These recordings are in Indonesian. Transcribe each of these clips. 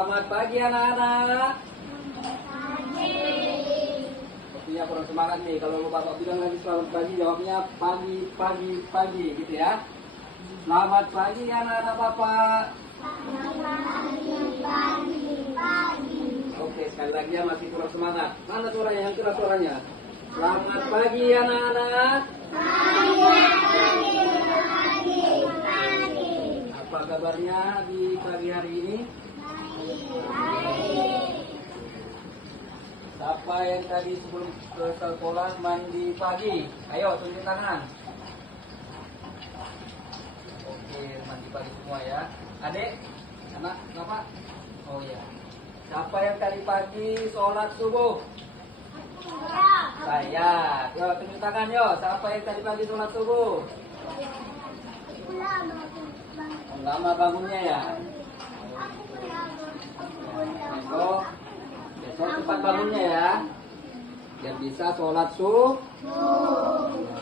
Selamat pagi anak-anak. Sepertinya kurang semangat nih. Kalau bapak bilang lagi selamat pagi, jawabnya pagi, pagi, pagi gitu ya. Selamat pagi anak-anak bapak. Oke, sekali lagi ya, masih kurang semangat. Mana suaranya? Yang keras suaranya. Selamat pagi anak-anak. Apa kabarnya di pagi hari ini? Siapa yang tadi sebelum ke sekolah mandi pagi? Ayo tunjuk tangan. Oke, mandi pagi semua ya. Adik, anak, bapak? Oh ya. Siapa yang tadi pagi sholat subuh? Saya. Yo, tunjuk tangan yo. Siapa yang tadi pagi sholat subuh? Lama bangunnya ya. Besok cepat bangunnya ya, biar bisa sholat subuh.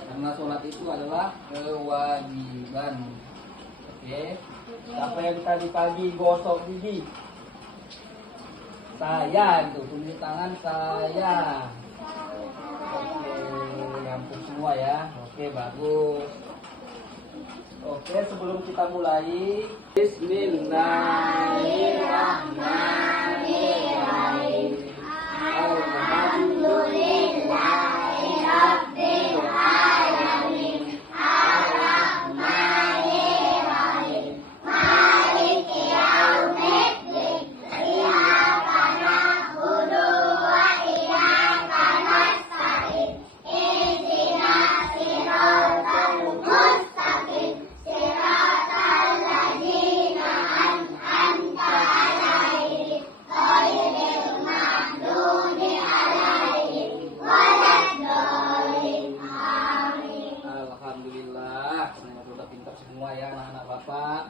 Karena sholat itu adalah kewajiban. Oke. Siapa yang tadi pagi gosok gigi? Saya, itu tunjuk tangan saya. Oke, rampung semua ya. Oke, bagus. Oke, sebelum kita mulai, Bismillahirrahmanirrahim. Alhamdulillahirabbil alamin. Arrahmanirrahim. Maliki yaumiddin. Iyyaka na'budu wa iyyaka nasta'in. Ihdinas siratal mustaqim. Siratal ladzina an'amta 'alaihim ghairil maghdubi 'alaihim waladdallin. Amin. Alhamdulillah, semuanya sudah pintar semua ya anak-anak bapak.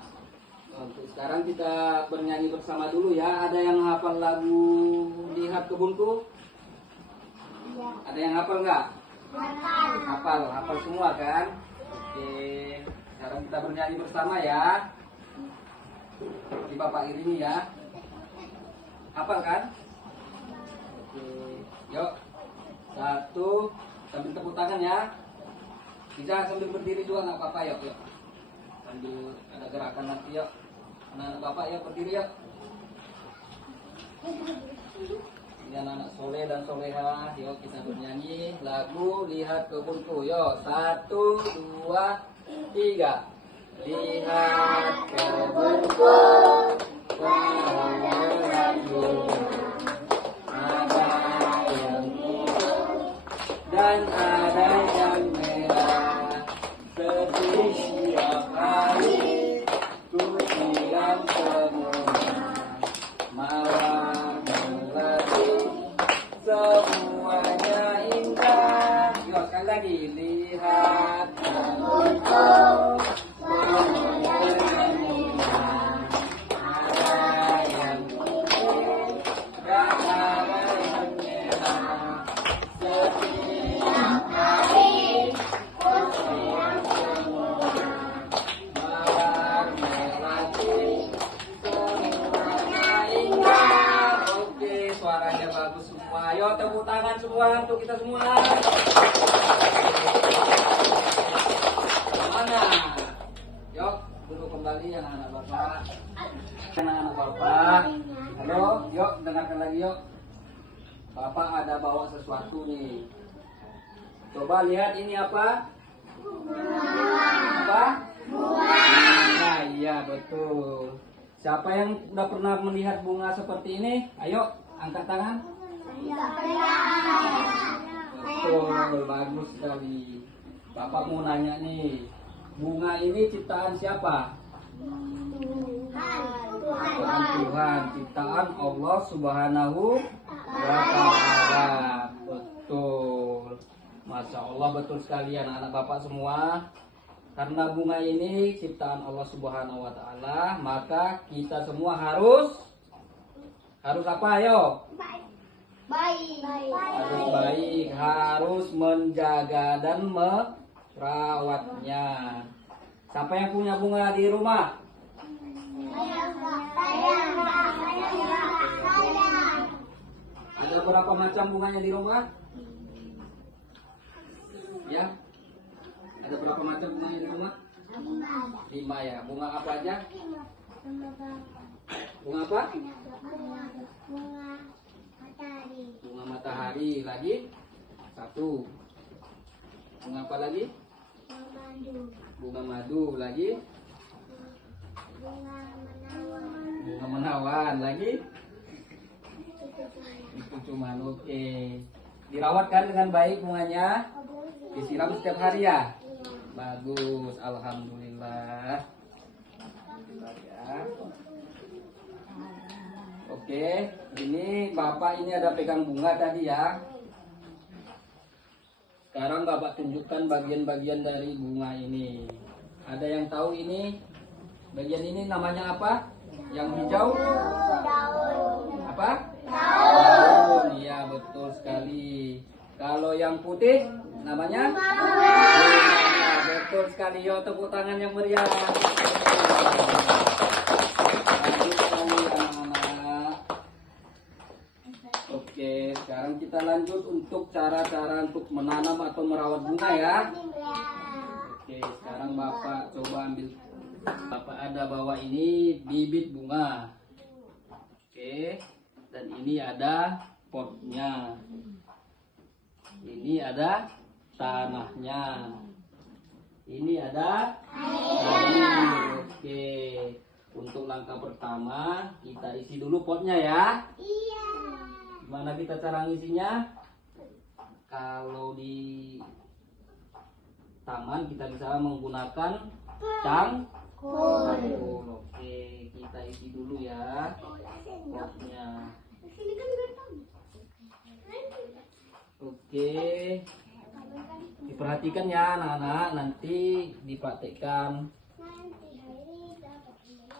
Untuk sekarang kita bernyanyi bersama dulu ya. Ada yang hafal lagu Lihat Kebunku? Ada yang hafal nggak? Hafal semua kan? Oke. Sekarang kita bernyanyi bersama ya. Di bapak iringi ya. Hafal kan? Oke. Yuk. 1, sambil tepuk tangan ya. Bisa sambil berdiri juga nggak apa-apa yuk. Sambil ada gerakan nanti yuk. Anak-anak bapak yuk berdiri yuk. Ini anak-anak soleh dan soleha. Yuk kita bernyanyi lagu Lihat Kebunku. Yuk 1, 2, 3. Lihat kebunku, wahai ragu, ada yang hijau dan ada yang merah. Setiap hari ku bilang semua mawar melati, semuanya indah. Yuk sekali lagi. Lihat kebunku, suaranya bagus semua. Ayo tepuk tangan semua untuk kita semua. Mana? Yuk duduk kembali anak-anak bapak. Anak-anak bapak. Halo, yuk dengarkan lagi yuk. Bapak ada bawa sesuatu nih. Coba lihat ini apa? Apa? Nah, iya betul. Siapa yang udah pernah melihat bunga seperti ini? Ayo angkat tangan. Betul, bagus sekali. Bapak mau nanya nih, bunga ini ciptaan siapa? Ciptaan Tuhan, ciptaan Allah Subhanahu wa Ta'ala. Betul. Masya Allah, betul sekali anak-anak bapak semua. Karena bunga ini ciptaan Allah Subhanahu wa Ta'ala, maka kita semua harus apa ayo? Baik. Harus baik, harus menjaga dan merawatnya. Siapa yang punya bunga di rumah? Ada berapa macam bunganya di rumah? Ya. Ada berapa macam bunganya di rumah? 5 ya. Bunga apa aja? Bunga apa? Bunga matahari. Lagi? 1. Bunga apa lagi? Bunga madu. Lagi? Bunga menawan. Lagi? Itu cuma oke. Dirawat kan dengan baik bunganya? Disiram setiap hari ya? Bagus, alhamdulillah. Ya. Oke, ini Bapak ini ada pegang bunga tadi ya. Sekarang Bapak tunjukkan bagian-bagian dari bunga ini. Ada yang tahu ini? Bagian ini namanya apa? Yang hijau? Apa? Daun. Iya, betul sekali. Kalau yang putih namanya? Bunga. Betul sekali. Yo, tepuk tangan yang meriah. Bagus sekali anak-anak. Oke, sekarang kita lanjut untuk cara-cara untuk menanam atau merawat bunga ya. Oke, sekarang Bapak coba ambil. Bapak ada bawa ini bibit bunga. Oke, dan ini ada potnya. Ini ada tanahnya. Ini ada air. Oke, untuk langkah pertama kita isi dulu potnya ya. Gimana kita cara ngisinya? Kalau di taman kita bisa menggunakan cangkul. Oke, kita isi dulu ya potnya. Oke, diperhatikan ya anak-anak, nanti dipraktekkan.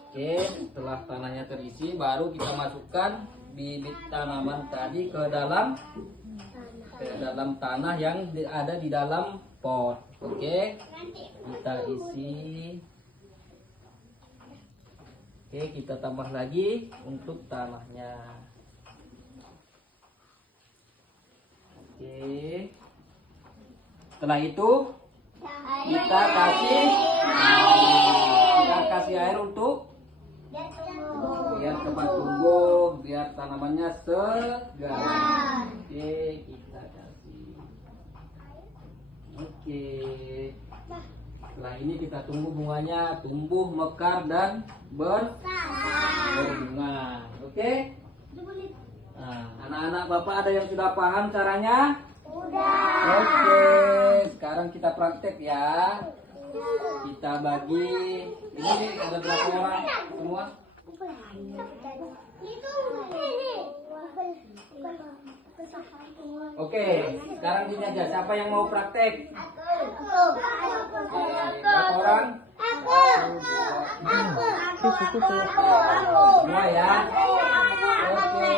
Oke, setelah tanahnya terisi baru kita masukkan bibit tanaman tadi ke dalam tanah yang ada di dalam pot. Oke, kita isi. Oke, kita tambah lagi untuk tanahnya. Oke. Setelah itu kita kasih air untuk biar cepat tumbuh, biar tanamannya segar. Oke, kita kasih. Oke. Setelah ini kita tunggu bunganya tumbuh, mekar dan berbunga. Oke? Nah, anak-anak Bapak ada yang sudah paham caranya? Udah. Oke, sekarang kita praktek ya. Kita bagi. Ini ada berapa orang semua? Oke, sekarang gini aja. Siapa yang mau praktek? Berapa orang? Semua ya. Oke.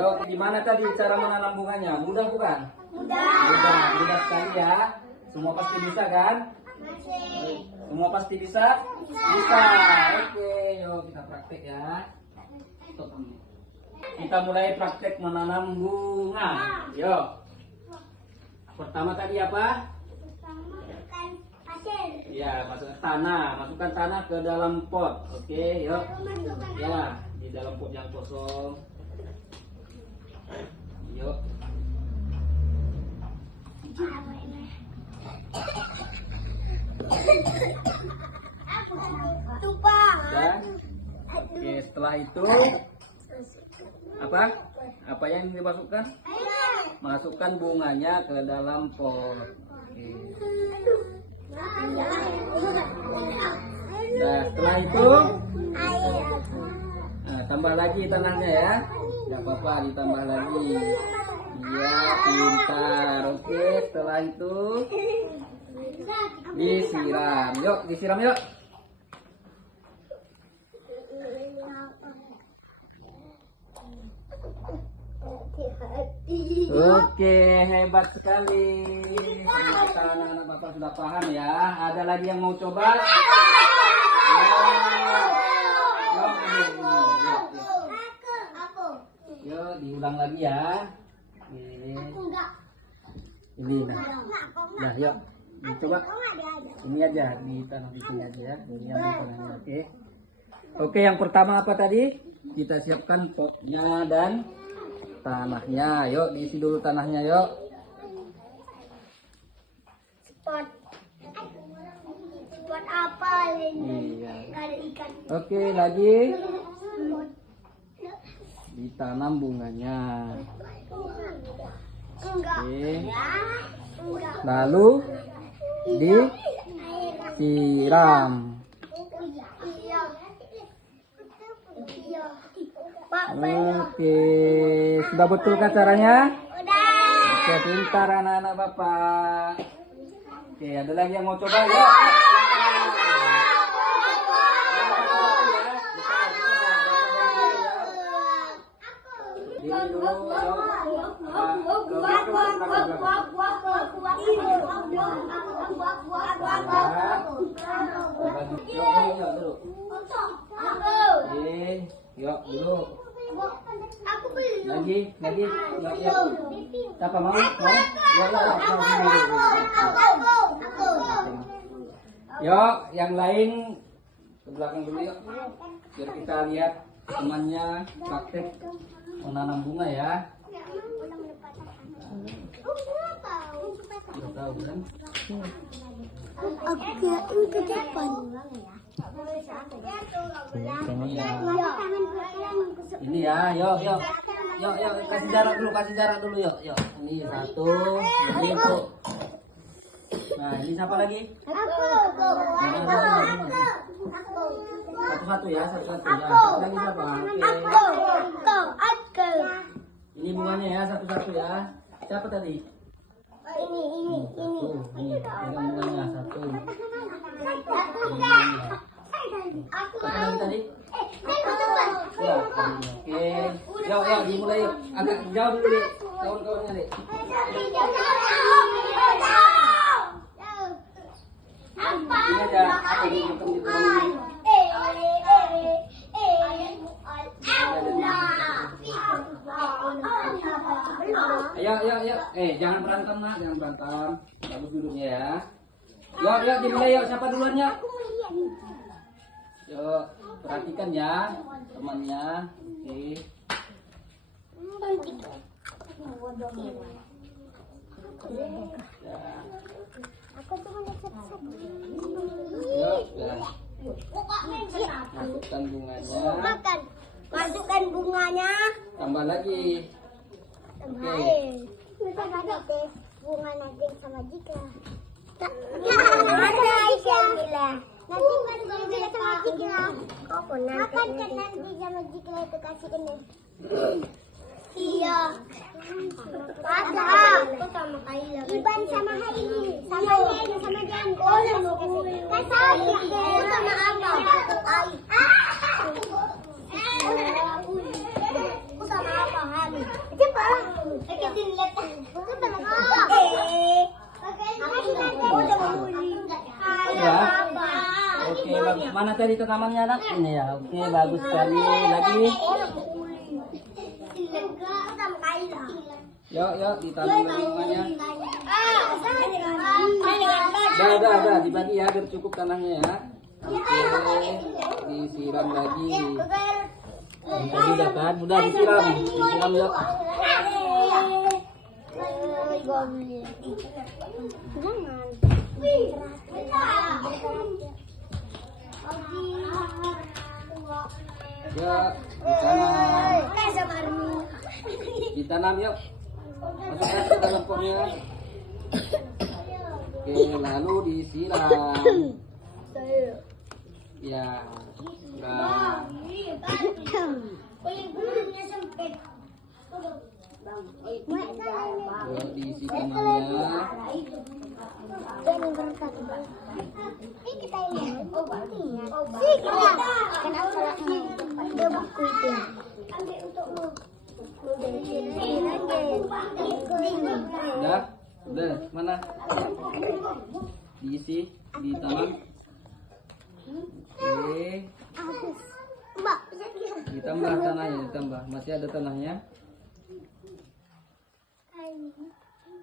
Yuk, gimana tadi cara menanam bunganya? Mudah bukan? Mudah sekali ya. Semua pasti bisa kan? Semua pasti bisa? Bisa. Oke, yuk kita praktek ya. Stop dulu. Kita mulai praktek menanam bunga. Yuk. Pertama tadi apa? Ya, masukkan tanah ke dalam pot. Oke, yuk. Ya, di dalam pot yang kosong. Yuk. Ya. Oke, setelah itu apa yang dimasukkan? Masukkan bunganya ke dalam pot. Oke. Nah, setelah itu tambah lagi tanahnya ya. Tidak apa-apa, ditambah lagi. Iya, pintar. Oke, setelah itu disiram. Yuk, disiram yuk. Oke, hebat sekali. Ternyata anak-anak Bapak sudah paham ya. Ada lagi yang mau coba? Ya, Yuk, diulang lagi ya. Ini nah. Nah, yuk. Coba ini aja ditanam di sini aja ya. Ini yang ditanam. Oke. Oke, yang pertama apa tadi? Kita siapkan potnya dan tanahnya. Yuk, diisi dulu tanahnya, yuk. Spot apa ini? Iya. Ada ikan. Oke, lagi ditanam bunganya. Enggak. Oke. Enggak. Lalu disiram. Iya. Iya. Pak, Oke, sudah betulkah caranya? udah. Oke, pintar anak-anak Bapak. Oke, ada lagi yang mau coba ya? Ini dulu, yuk dulu. Lagi, yuk. Siapa mau? Yuk, yang lain ke belakang dulu yuk. Biar kita lihat temannya praktek menanam bunga ya. Udah tahu kan? Aku ke depan. Ini ya, yuk. Kasih jarak dulu, yuk. Ini satu, ini itu. Nah, ini siapa lagi? Satu-satu ya. Satu lagi siapa? Oke. Ini bunganya ya, satu-satu ya. Siapa tadi? Satu. Ini bunganya satu. Siapa lagi tadi? Ya, oke. Yuk, dimulai yuk. Agak jauh dulu deh. Kawan-kawannya deh. Ini aja. Apa ini? Ayo. Jangan berantem nak, jangan berantem. Bagus duduknya ya. Yuk, dimulai yuk. Siapa duluannya? Yuk, perhatikan ya temannya. Oke. Yuk, masukkan bunganya. Masukkan bunganya. Tambah lagi. Oke. Kita ada tes bunga Nadine sama Jika. Ada Aisyah. Nanti baru Jika sama Jika. Makan kan nanti sama Jika itu kasih ini. Iya. Ada. Aku sama Kaila. Iban sama Haili. Sama Haili sama Jan. Kan sama sama apa? Aku sama apa? Haili. Coba. Kita lihat. Coba nak. Ya. Oke, bagus. Mana tadi tanamannya anak? Ini ya. Oke, bagus sekali. Lagi. Yuk, ditanam lagi bunganya. Udah, dibagi ya, biar cukup tanahnya ya. Oke, disiram lagi. Tadi udah kan, udah disiram yuk. Ya, ditanam yuk. Masukkan ke dalam potnya. Oke, lalu disiram. Ya, nah. Yuk, diisi tanahnya. Udah, mana? Diisi, ditanam. Oke. Ditambah tanahnya, ditambah. Masih ada tanahnya.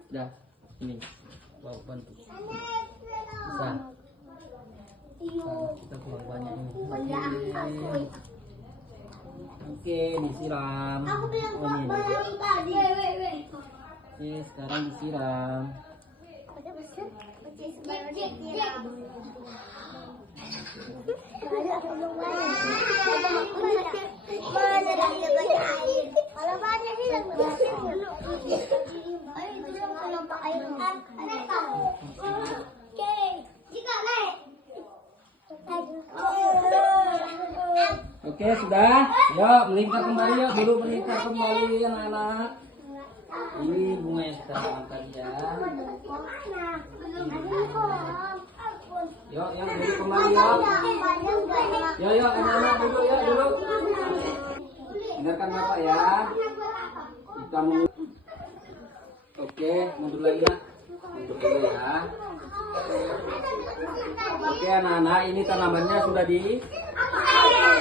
Dah, ini bawa bantu. Bisa. Kita kurang banyak ini. Oke, disiram. Aku bilang Oh, ini. baru tadi. Oke, sekarang disiram. Kalau banyak hilang Oke, jika naik. Oke, sudah. Yuk, melingkar kembali yuk. Dulu melingkar kembali anak-anak. Ini bunga yang kita angkat ya. Yuk, yang dulu kembali yuk. Yuk, anak-anak dulu ya, dulu. Dengarkan Bapak ya. Kita mau. Oke, mundur lagi ya. Mundur dulu ya. Oke, anak-anak, ini tanamannya sudah ditanam.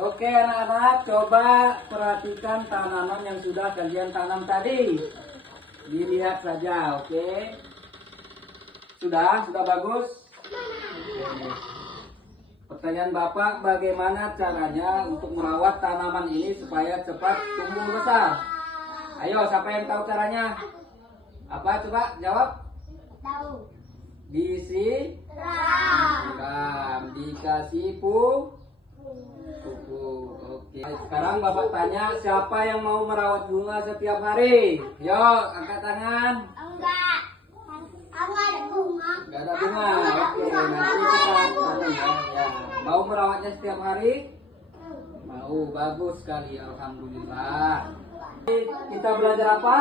Oke, anak-anak, coba perhatikan tanaman yang sudah kalian tanam tadi. Dilihat saja, oke? Sudah bagus. Oke. Pertanyaan Bapak, bagaimana caranya untuk merawat tanaman ini supaya cepat tumbuh besar? Ayo, siapa yang tahu caranya? Apa? Coba jawab. Tahu. Dikasih pupuk. Oke. Sekarang Bapak tanya, siapa yang mau merawat bunga setiap hari? Yuk, angkat tangan. Enggak. Aku ada bunga. Gak ada bunga. Oke, nanti kita tanam ya. Ya. Mau merawatnya setiap hari? Mau, bagus sekali. Alhamdulillah. Kita belajar apa?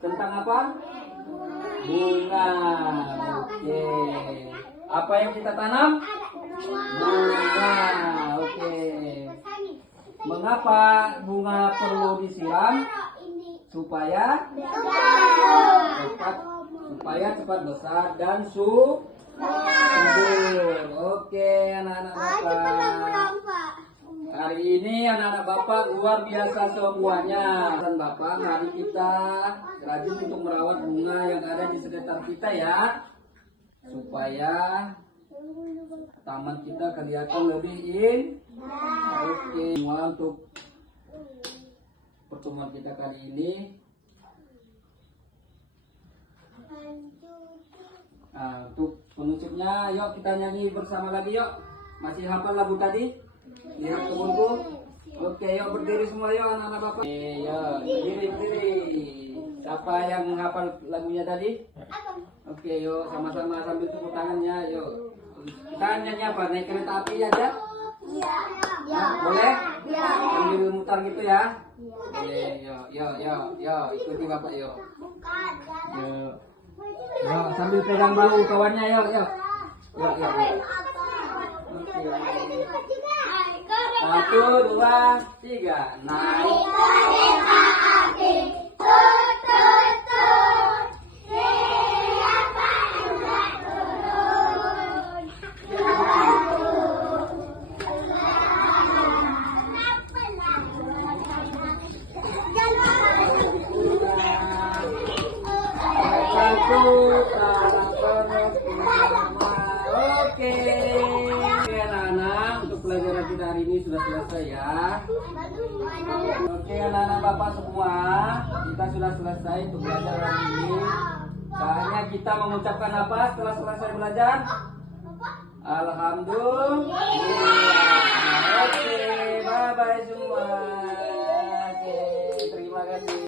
Tentang apa? Bunga. Oke. Apa yang kita tanam? Bunga. Oke. Mengapa bunga perlu disiram? Supaya cepat besar dan subur. Oke, anak-anak Bapak. Hari ini anak-anak Bapak luar biasa semuanya. Dan Bapak, mari kita rajin untuk merawat bunga yang ada di sekitar kita ya. Supaya taman kita kelihatan lebih indah. Oke, semua untuk pertemuan kita kali ini. Nah, untuk penutupnya, yuk kita nyanyi bersama lagi yuk. Masih hafal lagu tadi? Lihat kebunku. Oke, yuk berdiri semua yuk anak-anak Bapak. Oke, yuk berdiri. Siapa yang menghafal lagunya tadi? Oke, yuk sama-sama sambil tepuk tangannya, yuk. Kita nyanyi apa? Naik kereta api aja? Nah, boleh? Sambil mutar gitu ya? Boleh, yuk, ikuti Bapak yuk. Yuk. Yuk, sambil pegang bahu kawannya yuk. Yuk. Oke. 1, 2, 3. Naik kereta api. Oke, anak-anak, untuk pelajaran kita hari ini sudah selesai ya. Oke, anak-anak Bapak semua, kita sudah selesai untuk belajar hari ini. Saatnya kita mengucapkan apa setelah selesai belajar? Alhamdulillah. Oke, bye-bye semua. Oke, terima kasih.